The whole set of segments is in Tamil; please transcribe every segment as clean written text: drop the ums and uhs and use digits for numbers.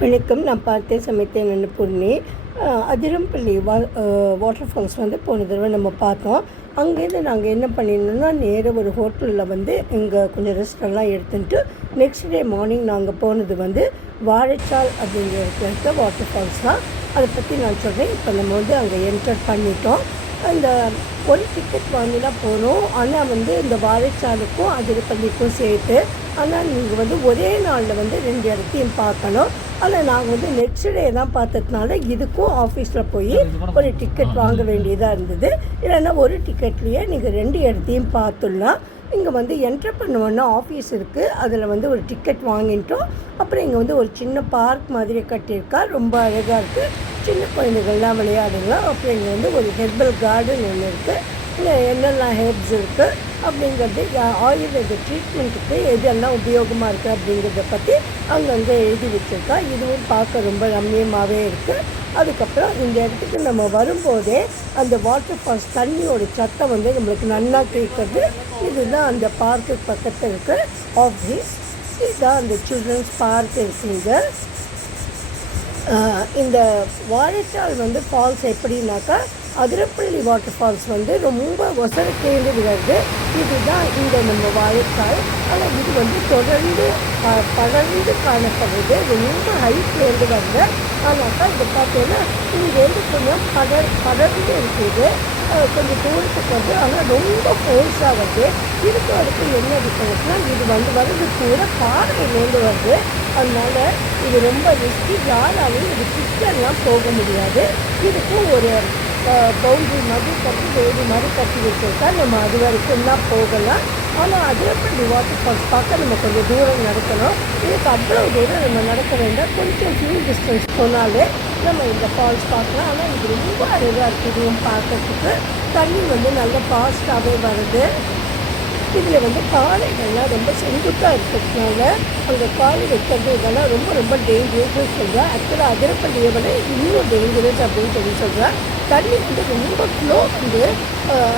வணக்கம். நான் பார்த்தேன் சமைத்தேன் அன்னபூர்ணி. அதிரம்பள்ளி வாட்டர் ஃபால்ஸ் வந்து போன தடவை நம்ம பார்த்தோம். அங்கேருந்து நாங்கள் என்ன பண்ணியிருந்தோம்னா, நேராக ஒரு ஹோட்டலில் வந்து இங்கே கொஞ்சம் ரெஸ்டெல்லாம் எடுத்துட்டு நெக்ஸ்ட் டே மார்னிங் நாங்கள் போனது வந்து வாழைச்சால் அப்படிங்கிற இடத்துல இருக்க வாட்டர் ஃபால்ஸ் தான். அதை பற்றி நான் சொல்கிறேன். இப்போ நம்ம வந்து அங்கே என்டர் பண்ணிட்டோம். அந்த ஒரு டிக்கெட் வாங்கி தான் போனோம். ஆனால் வந்து இந்த வாழைச்சாலுக்கும் அதிரப்பள்ளிக்கும் சேர்த்து. ஆனால் நீங்கள் வந்து ஒரே நாளில் வந்து 2 இடத்தையும் பார்க்கணும். ஆனால் நாங்கள் வந்து நெக்ஸ்ட் டே தான் பார்த்ததுனால இதுக்கும் ஆஃபீஸில் போய் ஒரு டிக்கெட் வாங்க வேண்டியதாக இருந்தது. இல்லைன்னா ஒரு டிக்கெட்லேயே நீங்கள் 2 இடத்தையும் பார்த்துடலாம். இங்கே வந்து என்டர் பண்ணுவோன்னா ஆஃபீஸ் இருக்குது, அதில் வந்து ஒரு டிக்கெட் வாங்கிட்டோம். அப்புறம் இங்கே வந்து ஒரு சின்ன பார்க் மாதிரி கட்டியிருக்கா, ரொம்ப அழகாக இருக்குது. சின்ன குழந்தைகள்லாம் விளையாடலாம். அப்புறம் இங்கே வந்து ஒரு ஹெர்பல் கார்டன் ஒன்று இருக்குது. இங்கே என்னெல்லாம் ஹெர்ப்ஸ் இருக்குது அப்படிங்கிறது, ஆயுர்வேத ட்ரீட்மெண்ட்டுக்கு எதெல்லாம் உபயோகமாக இருக்குது அப்படிங்கிறத பற்றி அங்கங்கே எழுதி வச்சுருக்கா. இதுவும் பார்க்க ரொம்ப ரம்மியமாகவே இருக்குது. அதுக்கப்புறம் இந்த இடத்துக்கு நம்ம வரும்போதே அந்த வாட்டர் ஃபால்ஸ் தண்ணியோட சத்தம் வந்து நம்மளுக்கு நல்லா கேட்குறது. இதுதான் அந்த பார்க்கு பக்கத்தில் இருக்க ஆஃபீஸ். இதுதான் அந்த சில்ட்ரன்ஸ் பார்க் இருக்குங்க. இந்த வாழைச்சால் வந்து ஃபால்ஸ் எப்படின்னாக்கா, அதிரப்பள்ளி வாட்டர் ஃபால்ஸ் வந்து ரொம்ப ஒசரத்தேர்ந்து விழுது. இதுதான் இந்த நம்ம வாழைச்சால். ஆனால் இது வந்து தொடர்ந்து படர்ந்து காணப்படுறது. ரொம்ப ஹைட்லேருந்து வருது. ஆனாக்கா இதை பார்த்தீங்கன்னா இங்கேருந்து கொஞ்சம் படர்ந்து இருக்குது. கொஞ்சம் தூரத்துக்கு வருது. ஆனால் ரொம்ப ஃபோர்ஸாக வருது. இதுக்கு அடுத்து என்ன டிஃபரன்ஸ்னா, இது வந்து வருது கூட பாறையிலேருந்து வருது. அதனால் இது ரொம்ப ரிஸ்கி. யாராலும் இது கிட்டெல்லாம் போக முடியாது. இதுக்கும் ஒரு பவுண்ட்ரி மாதிரி கட்டி வேலி மாதிரி கட்டி வச்சுருக்கா. நம்ம அது வரைக்கும் தான் போகலாம். ஆனால் அதிரப்பள்ளி வாட்டர் ஃபால்ஸ் பார்க்க நம்ம கொஞ்சம் தூரம் நடக்கணும். இதுக்கு அவ்வளோ தூரம் நம்ம நடக்க வேண்டாம். கொஞ்சம் ஃபியூ டிஸ்டன்ஸ் போனாலே நம்ம இந்த ஃபால்ஸ் பார்க்கலாம். ஆனால் இது ரொம்ப அழகாக இருக்குது. இதுவும் பார்க்கறதுக்கு தண்ணி வந்து நல்லா ஃபாஸ்ட்டாகவே வருது. இதில் வந்து காளைகள்லாம் ரொம்ப செங்குத்தாக இருக்கிறதுனால அங்கே காளை வைக்கிறது இதெல்லாம் ரொம்ப ரொம்ப டேஞ்சரஸ்ன்னு சொல்கிறேன். ஆக்சுவலாக அதிரப்பள்ளியை விட இன்னும் டேஞ்சரஸ் அப்படின்னு சொல்கிறேன். தண்ணி வந்து ரொம்ப ஃப்ளோ வந்து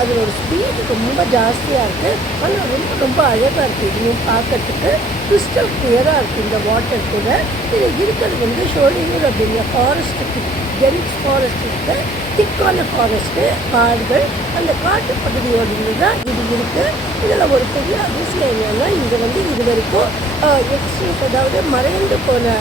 அதோட ஸ்பீடு ரொம்ப ஜாஸ்தியாக இருக்குது. ஆனால் ரொம்ப ரொம்ப அழகாக இருக்குது. இதுவும் பார்க்கறதுக்கு கிறிஸ்டல் கிளியராக இருக்குது இந்த வாட்டர் கூட. இது இருக்கிறது வந்து ஷோலிங்கூர் அப்படிங்கிற ஃபாரஸ்ட்டுக்கு, டென்ஸ் ஃபாரஸ்ட் இருக்குது, திக்கான ஃபாரஸ்ட்டு, காடுகள். அந்த காட்டு பகுதியோடு தான் இது இருக்குது. இதில் ஒரு பெரிய அதிசயம் என்னென்னா, இங்கே வந்து இது வரைக்கும் எக்ஸ்டிங்க்ட், அதாவது மறைந்து போன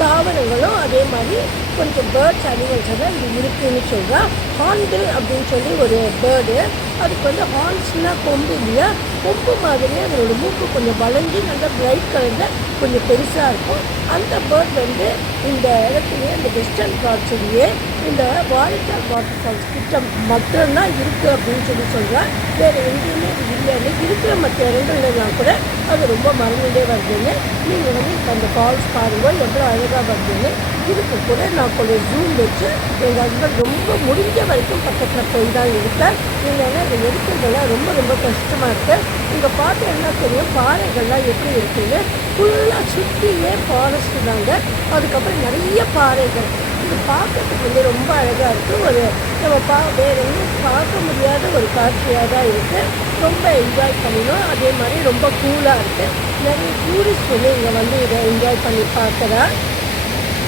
தாவரங்களும் அதே மாதிரி கொஞ்சம் பேர்ட்ஸ் அனிமல்ஸ் தான் இது இருக்குதுன்னு சொல்கிறான். ஹார்ன்பில் அப்படின்னு சொல்லி ஒரு பேர்டு. அதுக்கு வந்து ஹார்ன்ஸ்னால் கொம்பு இல்லையா, கொம்பு மாதிரியே அதனோட மூக்கு கொஞ்சம் வளைஞ்சி நல்லா பிரைட் கலரில் கொஞ்சம் பெருசாக இருக்கும். அந்த பேர்ட் வந்து இந்த இடத்துலையே, இந்த வெஸ்டர்ன் காட்ஸ்லேயே இந்த வாழைச்சால் வாட்டர் ஃபால்ஸ் கிட்ட மட்டும்தான் இருக்குது அப்படின்னு சொல்லி சொல்கிறேன். வேறு எங்கேயுமே இது இல்லைன்னு. இருக்கிற மற்ற இடங்கள்லாம் கூட அது ரொம்ப மறந்துட்டே வருதுன்னு. நீங்கள் வந்து இப்போ அந்த ஃபால்ஸ் பாருங்கள் எவ்வளோ அழகாக வருதுன்னு. இதுக்கு கூட நான் கொஞ்சம் ஜூம் வச்சு எங்கள் ஹஸ்பண்ட் ரொம்ப முடிஞ்ச வரைக்கும் பக்கத்தில் போய் தான் இருக்கேன். இல்லைன்னா இதை எடுக்கிறதெல்லாம் ரொம்ப ரொம்ப கஷ்டமாக இருக்குது. இங்கே பார்த்து என்ன தெரியும், பாறைகள்லாம் எப்படி இருக்குன்னு. ஃபுல்லாக சுற்றியே ஃபாரஸ்ட்டு தாங்க. அதுக்கப்புறம் நிறைய பாறைகள். இது பார்க்கறதுக்கு வந்து ரொம்ப அழகாக இருக்குது. ஒரு நம்ம வேறு எங்கேயும் பார்க்க முடியாத ஒரு காட்சியாக தான் இருக்குது. ரொம்ப என்ஜாய் பண்ணினோம். அதே மாதிரி ரொம்ப கூலாக இருக்குது. நிறைய டூரிஸ்ட் வந்து இங்கே வந்து இதை என்ஜாய் பண்ணி பார்க்குறா.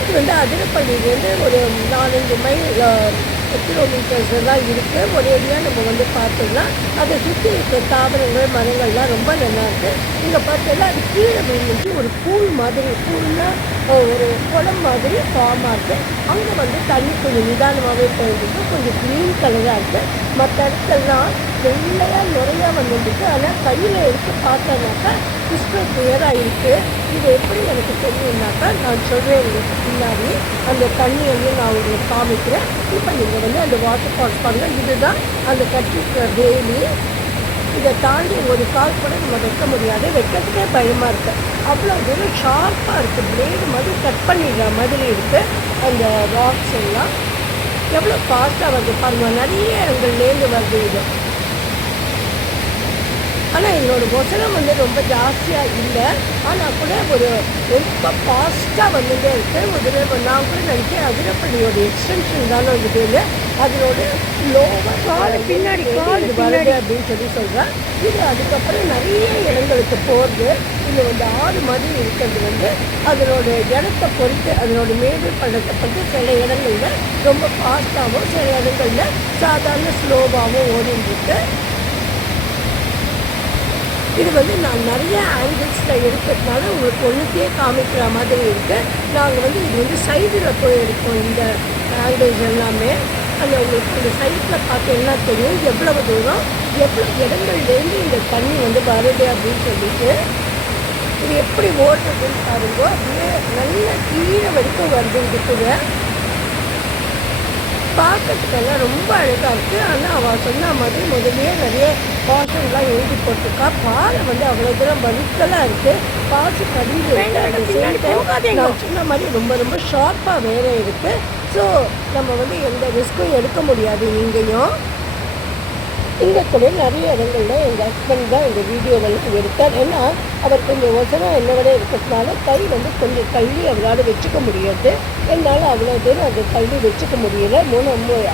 இது வந்து அதிரப்பள்ளியிலேருந்து ஒரு 4-5 மைல் கிலோமீட்டர்ஸ் தான் இருக்குது. ஒரேடியாக நம்ம வந்து பார்த்துடலாம். அதை சுற்றி இருக்கிற தாவரங்கள், மரங்கள்லாம் ரொம்ப நல்லாயிருக்கு. இங்கே பார்த்தோன்னா அது கீழே விழுந்து ஒரு பூல் மாதிரி, பூல்னால் ஒரு குளம் மாதிரி ஃபார்ம் ஆகுது. அங்கே வந்து தண்ணி கொஞ்சம் நிதானமாகவே போயிருக்கு. கொஞ்சம் க்ரீன் கலராக இருக்குது. மற்ற இடத்துலலாம் வெள்ளையாக நிறையா வந்துருக்கு. ஆனால் கையில் எடுத்து பார்த்தோன்னாக்கா கிறிஸ்டல் கிளியராக இருக்குது. இது எப்படி எனக்கு தெரியும்னாக்கா, நான் சொல்கிறேன் உங்களுக்கு பின்னாடி. அந்த தண்ணி வந்து நான் உங்களுக்கு காமிக்கிறேன். இப்போ நீங்கள் வந்து அந்த வாட்டர் ஃபால்ஸ் பாருங்கள். இதுதான் அந்த கட்டிருக்கிற வேலி. இதை தாண்டி ஒரு கால் கூட நம்ம வைக்க முடியாது. வைக்கிறதுக்கே பயமாக இருக்குது. அவ்வளோ தூரம் ஷார்ப்பாக இருக்குது. பிளேடு மாதிரி கட் பண்ணிடுற மாதிரி இருக்குது அந்த ராக்ஸ் எல்லாம். எவ்வளோ ஃபாஸ்ட்டாக வருது பாருங்கள். நிறைய இடங்கள்லேருந்து வருது இது. ஆனால் என்னோட வசனம் வந்து ரொம்ப ஜாஸ்தியாக இல்லை, ஆனால் கூட ஒரு ரொம்ப ஃபாஸ்ட்டாக வந்துட்டே இருக்குது. ஒரு நான் கூட நினைக்கிறேன் அதிரப்பள்ளியோட எக்ஸ்டென்ஷன் தானே வந்துட்டு அதனோட லோவாக காலை பின்னாடி வருது அப்படின்னு சொல்கிறேன். இது அதுக்கப்புறம் நிறைய இடங்களுக்கு போகிறது. இது வந்து ஆறு மாதிரி இருக்கிறது வந்து அதனோட இடத்தை பொறுத்து, அதனோட மேடு பள்ளத்தை பொறுத்து சில இடங்களில் ரொம்ப ஃபாஸ்ட்டாகவும் சில இடங்களில் சாதாரண ஸ்லோவாகவும் ஓடிட்டுருக்கு. இது வந்து நான் நிறைய ஆங்கிள்ஸில் எடுக்கிறதுனால உங்களுக்கு ஒன்றுத்தையே காமிக்கிற மாதிரி இருக்குது. நாங்கள் வந்து இது வந்து சைடில் போய் எடுப்போம் இந்த ஆங்கிள்ஸ் எல்லாமே. அந்த உங்களுக்கு அந்த சைட்டில் பார்த்தீங்கன்னா தெரியும் எவ்வளவு தூரம் எவ்வளோ இடங்கள்லேருந்து இந்த தண்ணி வந்து வருது அப்படின்னு சொல்லிட்டு. இது எப்படி ஓடுறதுன்னு பாருங்க, அப்படியே நல்ல கீழே வரைக்கும் வருது. இது கூட பார்க்கறதுக்கெல்லாம் ரொம்ப அழகாக இருக்குது. ஆனால் அவள் சொன்ன மாதிரி முதலே நிறைய காஷன்லாம் எழுதி போட்டிருக்கா. பாலை வந்து அவ்வளோ தூரம் வழுக்கலாக இருக்குது, பாசி கடிந்து நான் சொன்ன மாதிரி ரொம்ப ரொம்ப ஷார்ப்பாக வேறு இருக்குது. ஸோ நம்ம வந்து எந்த ரிஸ்க்கும் எடுக்க முடியாது. இங்கேயும் இங்கே கூட நிறைய இடங்களில் எங்கள் ஹஸ்பண்ட் தான் இந்த வீடியோவெல்லாம் எடுத்தார். ஏன்னா அவர் கொஞ்சம் வசனம் என்னை விட இருக்கிறதுனால கை வந்து கொஞ்சம் தள்ளி அவரால் வச்சுக்க முடியாது. என்னால் அவ்வளோ தூரம் அதை தள்ளி வச்சுக்க முடியல.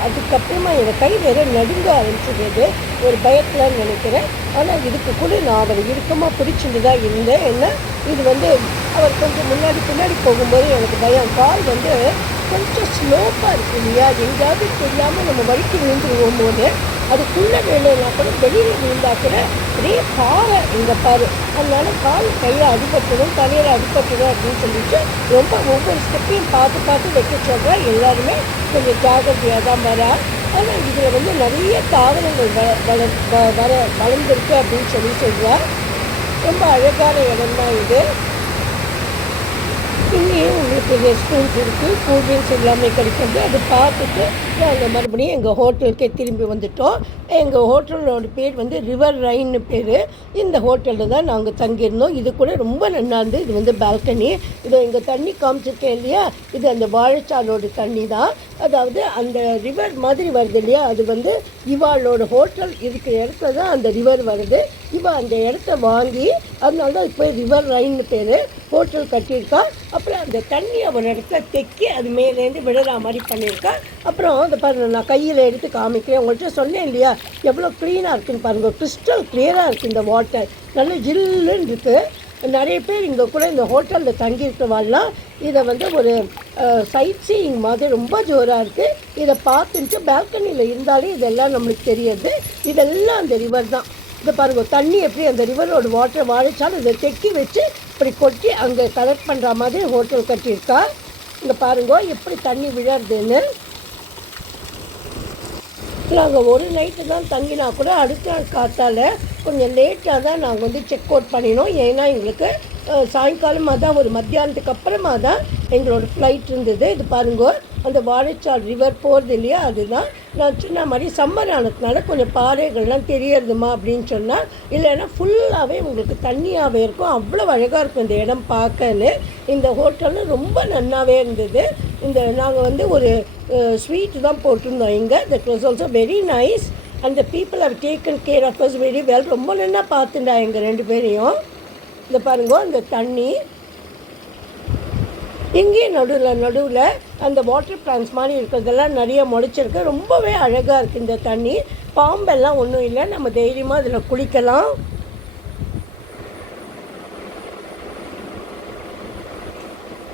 அதுக்கப்புறமா என் கை வேறு நடுங்க ஆரம்பிச்சிடுது ஒரு பயத்தில் நினைக்கிறேன். ஆனால் இதுக்கு கூட நான் அவரை இறுக்கமாக பிடிச்சிட்டு தான் இருந்தேன். ஏன்னா இது வந்து அவர் கொஞ்சம் முன்னாடி பின்னாடி போகும்போது எனக்கு பயம். கால் வந்து கொஞ்சம் ஸ்லோப்பாக இருக்குது இல்லையா, எங்கேயாவது தெரியாமல் நம்ம வழிக்கு விழுந்துருவோம் போது அதுக்குள்ளே வேலைன்னா கூட வெளியில் விழுந்தா கூட அப்படியே பாறை இங்கே பாரு, அதனால கால் கையை அடிபட்டுடும் தலையில் அடிபட்டுடும் அப்படின்னு சொல்லிட்டு ரொம்ப ஒவ்வொரு ஸ்டெப்பையும் பார்த்து பார்த்து வைக்க சொல்கிறேன். எல்லாருமே கொஞ்சம் ஜாகிரதையாக தான் வரா. ஆனால் இதில் வந்து நிறைய தாவரங்கள் வளர்ந்துருக்கு அப்படின்னு சொல்கிறேன். ரொம்ப அழகான இடம் தான் இது. இங்கேயும் உங்களுக்கு ரெஸ்ட் ரூம்ஸ் இருக்குது, கூல்ட்ரிங்க்ஸ் எல்லாமே கிடைக்கிறது. அதை பார்த்துட்டு நாங்கள் மறுபடியும் எங்கள் ஹோட்டலுக்கே திரும்பி வந்துவிட்டோம். எங்கள் ஹோட்டலோட பேர் வந்து ரிவர் ரைன்னு பேர். இந்த ஹோட்டலில் தான் நாங்கள் தங்கியிருந்தோம். இது கூட ரொம்ப நல்லா இருந்து. இது வந்து பால்கனி. இது எங்கள் தண்ணி காமிச்சிருக்கேன் இல்லையா, இது அந்த வாழைச்சாலோட தண்ணி தான். அதாவது அந்த ரிவர் மாதிரி வருது இல்லையா, அது வந்து இவாளோட ஹோட்டல் இருக்கிற இடத்துல தான் அந்த ரிவர் வருது. இவள் அந்த இடத்த வாங்கி அதனால தான் இப்போ ரிவர் ரைன்னு பேர் ஹோட்டல் கட்டியிருக்கா. அப்புறம் அந்த தண்ணியை ஒரு இடத்துல தெக்கி அது மேலேருந்து விடுற மாதிரி பண்ணியிருக்கா. அப்புறம் அதை பாருங்கள், நான் கையில் எடுத்து காமிக்கிறேன். உங்கள்கிட்ட சொன்னேன் இல்லையா எவ்வளோ க்ளீனாக இருக்குதுன்னு பாருங்கள். கிறிஸ்டல் கிளியராக இருக்குது இந்த வாட்டர், நல்ல ஜில்லுன்னு இருக்குது. நிறைய பேர் இங்கே கூட இந்த ஹோட்டலில் தங்கியிருக்கிறவாள்லாம் இதை வந்து ஒரு சைட் சீயிங் மாதிரி ரொம்ப ஜோராக இருக்குது. இதை பார்த்துட்டு பால்கனியில் இருந்தாலே இதெல்லாம் நம்மளுக்கு தெரியுது. இதெல்லாம் அந்த ரிவர் தான். இதை பாருங்கள், தண்ணி எப்படி அந்த ரிவரோட வாட்டர் வாழைச்சாலும் இதை தெக்கி வச்சு இப்படி கொட்டி அங்கே கலெக்ட் பண்ணுற மாதிரி ஹோட்டல் கட்டியிருக்கா. இங்கே பாருங்க எப்படி தண்ணி விழறதுன்னு. நாங்கள் ஒரு நைட்டு தான் தங்கினா கூட அடுத்த நாள் காத்தால் கொஞ்சம் லேட்டாக தான் நாங்கள் வந்து செக் அவுட் பண்ணினோம். ஏன்னா எங்களுக்கு சாயங்காலமாக தான் ஒரு மத்தியானத்துக்கு அப்புறமா தான் எங்களோட ஃப்ளைட் இருந்தது. இது பாருங்க, அந்த வாழைச்சால் ரிவர் போகிறது இல்லையா, அதுதான் நான் சொன்ன மாதிரி சம்மர் ஆனதுனால கொஞ்சம் பாறைகள்லாம் தெரியறதுமா அப்படின்னு சொன்னால், இல்லைன்னா ஃபுல்லாகவே உங்களுக்கு தண்ணியாகவே இருக்கும். அவ்வளோ அழகாக இருக்கும் இந்த இடம் பார்க்கன்னு. இந்த ஹோட்டலும் ரொம்ப நல்லாவே இருந்தது. நாங்கள் வந்து ஒரு ஸ்வீட் தான் போட்டிருந்தோம் இங்கே. That was also very nice and the people have taken care of us very well. ரொம்ப நல்லா பார்த்துண்டா எங்கள் ரெண்டு பேரையும். இந்த பாருங்க அந்த தண்ணி இங்கேயும் நடுவில் அந்த வாட்டர் பிளான்ஸ் மாதிரி இருக்கிறதெல்லாம் நிறைய முளைச்சிருக்கு. ரொம்பவே அழகாக இருக்குது இந்த தண்ணி. பாம்பெல்லாம் ஒன்றும் இல்லை, நம்ம தைரியமாக அதில் குளிக்கலாம்.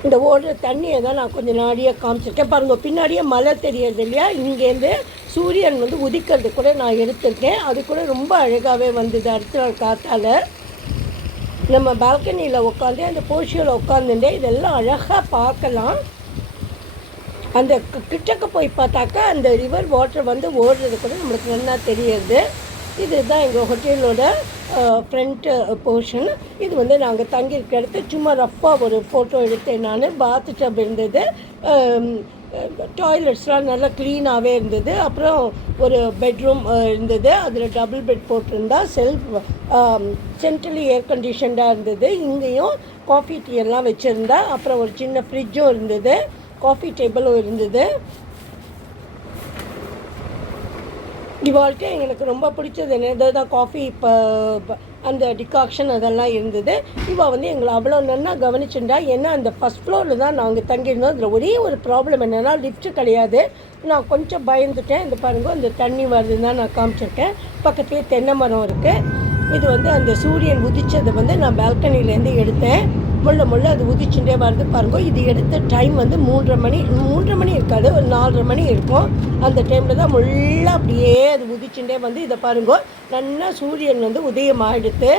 இந்த ஓடுற தண்ணியை தான் நான் கொஞ்சம் நாடியாக காமிச்சிருக்கேன். பாருங்கள், பின்னாடியே மலை தெரியறது இல்லையா, இங்கேருந்து சூரியன் வந்து உதிக்கிறது கூட நான் எடுத்துருக்கேன். அது கூட ரொம்ப அழகாகவே வந்தது. அடுத்த நாள் காத்தால் நம்ம பால்கனியில் உட்காந்து அந்த போர்ஷியோவில் உட்காந்துட்டு இதெல்லாம் அழகாக பார்க்கலாம். அந்த கிட்டக்க போய் பார்த்தாக்கா அந்த ரிவர் வாட்டர் வந்து ஓடுறது கூட நம்மளுக்கு நல்லா தெரியுது. இதுதான் எங்கள் ஹோட்டலோட ஃப்ரண்ட்டு போர்ஷன். இது வந்து நாங்கள் தங்கியிருக்க இடத்து சும்மா ரஃப்பாக ஒரு ஃபோட்டோ எடுத்தேன் நான். பாத் டப் இருந்தது, டாய்லெட்ஸ்லாம் நல்லா க்ளீனாகவே இருந்தது. அப்புறம் ஒரு பெட்ரூம் இருந்தது, அதில் டபுள் பெட் போட்டிருந்தா. சென்ட்ரலி ஏர் கண்டிஷன்டாக இருந்தது. இங்கேயும் காஃபி டீ எல்லாம் வச்சுருந்தா. அப்புறம் ஒரு சின்ன ஃப்ரிட்ஜும் இருந்தது, காஃபி டேபிளும் இருந்தது. இவாளுக்கு எனக்கு ரொம்ப பிடிச்சது என்ன தான் காஃபி இப்போ அந்த டிகாக்ஷன் அதெல்லாம் இருந்தது. இவள் வந்து எங்களை அவ்வளோ நல்லா கவனிச்சுட்டா. ஏன்னா அந்த ஃபஸ்ட் ஃப்ளோரில் தான் நாங்கள் தங்கியிருந்தோம். அதில் ஒரே ஒரு ப்ராப்ளம் என்னென்னா லிஃப்ட்டு கிடையாது. நான் கொஞ்சம் பயந்துட்டேன். இந்த பாருங்க இந்த தண்ணி வருதுன்னு தான் நான் காமிச்சிருக்கேன். பக்கத்துலேயே தென்னை மரம் இருக்குது. இது வந்து அந்த சூரியன் உதிச்சதை வந்து நான் பால்கனிலேருந்து எடுத்தேன். முள்ள அது உதிச்சுட்டே வருது பாருங்க. இது எடுத்த டைம் வந்து 3:30 மணி இருக்காது, ஒரு 4:30 மணி இருக்கும். அந்த டைமில் தான் முள்ள அப்படியே அது உதிச்சுட்டே வந்து இதை பாருங்க நல்லா சூரியன் வந்து உதயம் ஆகிடுது.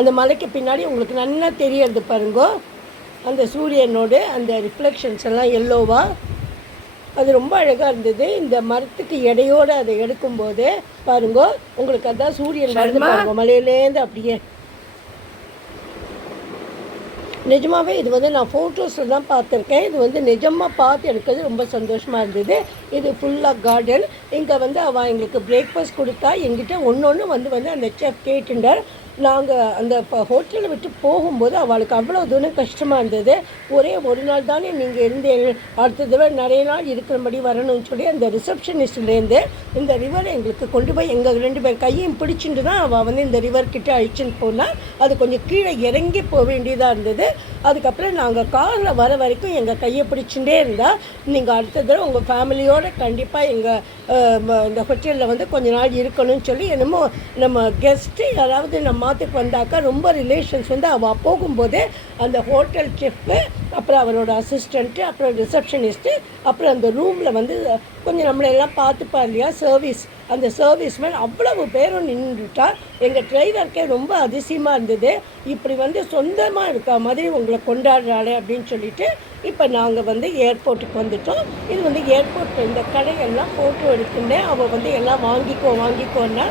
அந்த மலைக்கு பின்னாடி உங்களுக்கு நல்லா தெரியறது பாருங்க. அந்த சூரியனோடு அந்த ரிஃப்ளெக்ஷன்ஸ் எல்லாம் எல்லோவாக அது ரொம்ப அழகாக இருந்தது. இந்த மரத்துக்கு இடையோடு அதை எடுக்கும்போது பாருங்க உங்களுக்கு அதான் சூரியன் வருது பாருங்க மலையிலேருந்து அப்படியே. நிஜமாகவே இது வந்து நான் ஃபோட்டோஸில் தான் பார்த்துருக்கேன். இது வந்து நிஜமாக பார்த்து எடுக்கிறது ரொம்ப சந்தோஷமாக இருந்தது. இது ஃபுல்லாக கார்டன். இங்கே வந்து அவள் எங்களுக்கு பிரேக்ஃபாஸ்ட் கொடுத்தா. எங்கிட்ட ஒன்று வந்து அந்த செஃப் கேட்டுண்டார். நாங்கள் அந்த ஹோட்டலை விட்டு போகும்போது அவளுக்கு அவ்வளோ தூரம் கஷ்டமாக இருந்தது. ஒரே ஒரு நாள் தானே நீங்கள் இருந்து அடுத்த தடவை நிறைய நாள் இருக்கிறபடி வரணும்னு சொல்லி அந்த ரிசப்ஷனிஸ்ட்லேருந்து இந்த ரிவரை எங்களுக்கு கொண்டு போய் எங்கள் 2 பேர் கையும் பிடிச்சிட்டு தான் அவள் வந்து இந்த ரிவர்கிட்ட அழிச்சுன்னு போனால். அது கொஞ்சம் கீழே இறங்கி போக வேண்டியதாக இருந்தது. அதுக்கப்புறம் நாங்கள் காரில் வர வரைக்கும் எங்கள் கையை பிடிச்சுட்டே இருந்தால், நீங்கள் அடுத்த தடவை உங்கள் ஃபேமிலியோடு கண்டிப்பாக எங்கள் இந்த ஹோட்டலில் வந்து கொஞ்ச நாள் இருக்கணும்னு சொல்லி என்னமோ நம்ம கெஸ்ட்டு யாராவது நம்ம மாற்றுக்கு வந்தாக்கா ரொம்ப ரிலேஷன்ஸ் வந்து அவள் போகும்போது அந்த ஹோட்டல் செஃப்பு, அப்புறம் அவரோட அசிஸ்டண்ட்டு, அப்புறம் ரிசப்ஷனிஸ்ட்டு, அப்புறம் அந்த ரூமில் வந்து கொஞ்சம் நம்மளெல்லாம் பார்த்துப்பா இல்லையா சர்வீஸ், அந்த சர்வீஸ்மேன் அவ்வளவு பேரும் நின்றுட்டா. எங்கள் டிரைவருக்கே ரொம்ப அதிசயமாக இருந்தது. இப்படி வந்து சொந்தமாக இருக்கா மாதிரி உங்களை கொண்டாடுறாளே அப்படின்னு சொல்லிட்டு. இப்போ நாங்கள் வந்து ஏர்போர்ட்டுக்கு வந்துவிட்டோம். இது வந்து ஏர்போர்ட்டில் இந்த கடையெல்லாம் ஃபோட்டோ எடுத்துட்டேன். அவள் வந்து எல்லாம் வாங்கிக்கோன்னா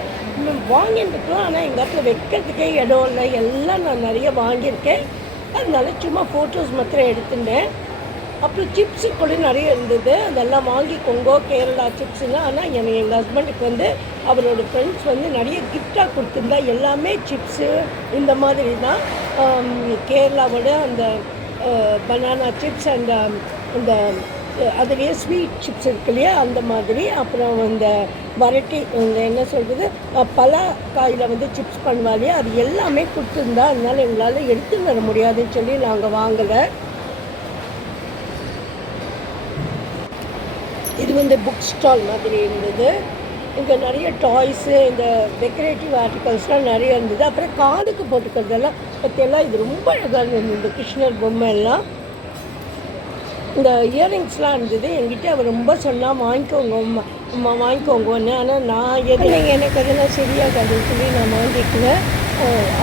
வாங்கிட்டுருக்கோம். ஆனால் எங்கள் இடத்துல வைக்கிறதுக்கே இடம் இல்லை. எல்லாம் நான் நிறைய வாங்கியிருக்கேன். அதனால சும்மா ஃபோட்டோஸ் மாத்திரம் எடுத்துட்டேன். அப்புறம் சிப்ஸு கூட நிறைய இருந்தது. அதெல்லாம் வாங்கிக்கோங்க கேரளா சிப்ஸுலாம். ஆனால் எங்கள் ஹஸ்பண்டுக்கு வந்து அவரோட ஃப்ரெண்ட்ஸ் வந்து நிறைய கிஃப்டாக கொடுத்துருந்தா. எல்லாமே சிப்ஸு இந்த மாதிரி தான். கேரளாவோட அந்த பனானா சிப்ஸ் அந்த இந்த அதுலேயே ஸ்வீட் சிப்ஸ் இருக்கு இல்லையா அந்த மாதிரி. அப்புறம் இந்த வரட்டி இந்த என்ன சொல்கிறது பலாக்காயில் வந்து சிப்ஸ் பண்ணுவாலே அது எல்லாமே கொடுத்துருந்தா. அதனால எங்களால் எடுத்துன்னு வர முடியாதுன்னு சொல்லி நாங்கள் வாங்கலை. இது வந்து புக் ஸ்டால் மாதிரி இருந்தது. இங்கே நிறைய டாய்ஸு இந்த டெக்கரேட்டிவ் ஆர்டிகல்ஸ்லாம் நிறைய இருந்தது. அப்புறம் காதுக்கு போட்டுக்கிறதெல்லாம் பற்றியெல்லாம் இது ரொம்ப அழகாக இருந்தது. இந்த கிருஷ்ணர் பொம்மை எல்லாம் இந்த இயரிங்ஸ்லாம் இருந்தது. என்கிட்ட அவர் ரொம்ப சொன்னால் வாங்கிக்கோங்கன்னு. ஆனால் நான் எனக்கு அதெல்லாம் சரியாகாதுன்னு சொல்லி நான் வாங்கிக்குவேன்.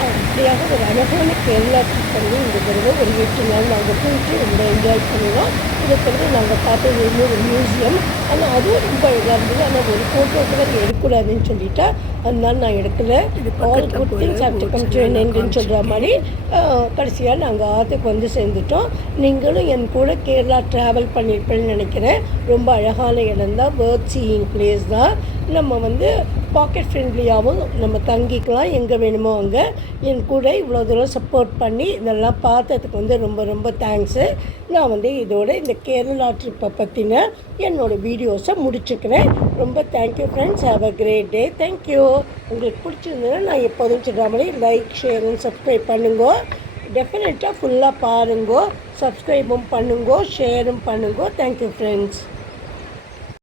அப்படியாக ஒரு அழகான கேரளா ட்ரிப் பண்ணி இந்த தடவை ஒரு 8 நாள் நாங்கள் போயிட்டு ரொம்ப என்ஜாய் பண்ணுவோம். இதை தவிர நாங்கள் பார்த்தது இன்னொரு மியூசியம். ஆனால் அதுவும் ரொம்ப அழகாக இருந்தது. ஆனால் ஒரு ஃபோட்டோ கூட எடுக்கக்கூடாதுன்னு சொல்லிட்டா. அதனால நான் எடுக்கலை. இது all good things have to come to an endன்னு சொல்கிற மாதிரி கடைசியாக நாங்கள் ஆற்றுக்கு வந்து சேர்ந்துட்டோம். நீங்களும் என் கூட கேரளா ட்ராவல் பண்ணியிருப்பேன்னு நினைக்கிறேன். ரொம்ப அழகான இடம் தான். பேர்ட் சீயிங் பிளேஸ் தான். நம்ம வந்து பாக்கெட் ஃப்ரெண்ட்லியாகவும் நம்ம தங்கிக்கலாம் எங்கே வேணுமோ அங்கே. என் கூட இவ்வளோ தூரம் சப்போர்ட் பண்ணி இதெல்லாம் பார்த்ததுக்கு வந்து ரொம்ப ரொம்ப தேங்க்ஸு. நான் வந்து இதோட இந்த கேரளா ட்ரிப்பை பற்றின என்னோடய வீடியோஸை முடிச்சுக்கிறேன். ரொம்ப thank you friends. Have a great day. Thank you. உங்களுக்கு பிடிச்சிருந்ததுன்னா நான் எப்போதும் சொல்கிற மாதிரி லைக் ஷேர் அண்ட் சப்ஸ்கிரைப் பண்ணுங்க. டெஃபினட்டாக ஃபுல்லாக பாருங்க. சப்ஸ்கிரைபும் பண்ணுங்க, ஷேரும் பண்ணுங்க. Thank you friends.